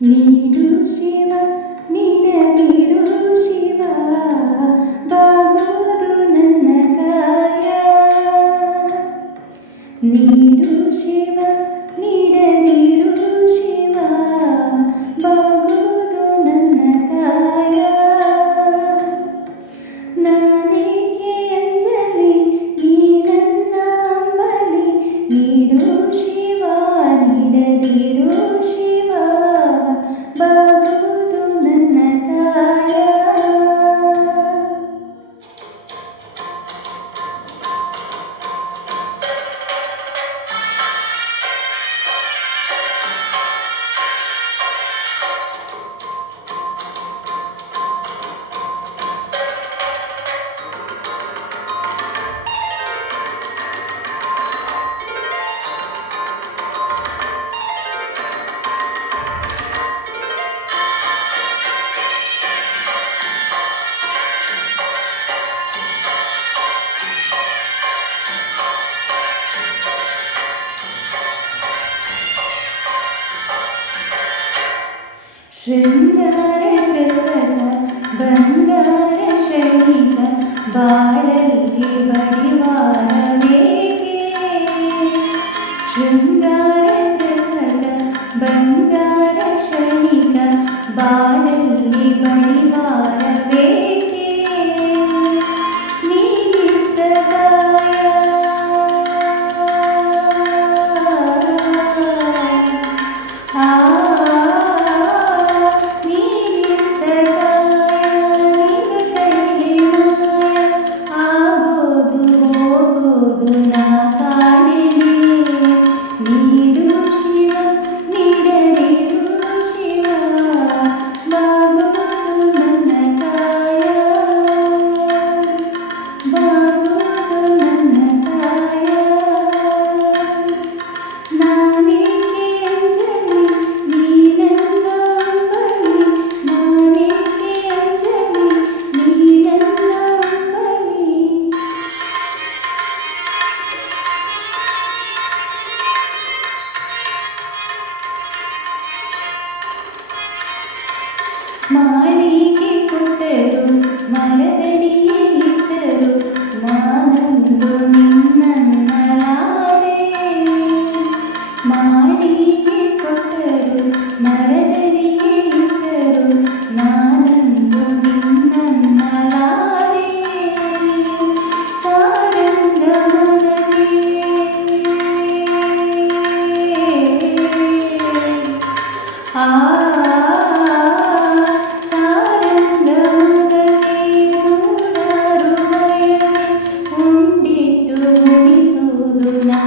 ನೀಡು ಶಿವ ನೀಡದಿರು ಶಿವ ಬಾಗುವುದು ನನ್ನ ಕಾಯ. ನೀಡು ಶಿವ ನೀಡದಿರು ಶಿವ ಬಾಗುವುದು ನನ್ನ ಕಾಯ. ನಾನೇಕೆ ಅಂಜಲಿ ಈ ನನ್ನ ಅಂಬಲಿ, ನೀಡು ಶಿವ ನೀಡದಿರು ಶಿವ ಬಾಗುವುದು ನನ್ನ ಕಾಯ. ಶೃಂಗಾರ ಕೃತಕ ಬಂಗಾರ ಕ್ಷಣಿಕ ಬಾಳಲ್ಲಿ ಬಡಿವಾರವೇಕೆ. ಶೃಂಗಾರ ಕೃತಕ ಬಂಗಾರ ಕ್ಷಣಿಕ ಬಾಳಲ್ಲಿ ಬಡಿವಾರವೇಕೆ. ನೀನಿದ್ದ ಕಾಯ ನಾ ಕಾಣೆನೆ. ನೀಡು ಶಿವ ನೀಡದಿರು ಶಿವ ಬಾಗುವುದು ನನ್ನ ಕಾಯ. ಬಾಗುವುದು ನನ್ನ ಕಾಯ. ನಾನೇಕೆ ಅಂಜಲಿ ನೀ ನನ್ನ ಅಂಬಲಿ, ನಾನೇಕೆ ಅಂಜಲಿ ನೀ ನನ್ನ ಅಂಬಲಿ. ಮಾಳಿಗೆ ಕೊಟ್ಟರು ಮರದಡಿಯೇ ಇಟ್ಟರು, ನಾನಂದು ನಿನ್ನನ್ನಲಾರೆ. ಮಾಳಿಗೆ ಕೊಟ್ಟರು ಮರದಡಿಯೇ ಇಟ್ಟರು, ನಾನಂದು ನಿನ್ನನ್ನಲಾರೆ. ಸಾರಂಗ ಮನಗೆ ನೂರಾರು ಬಯಕೆ ಉಂಡಿಟ್ಟು ಉಣಿಸುವುದು ನಾ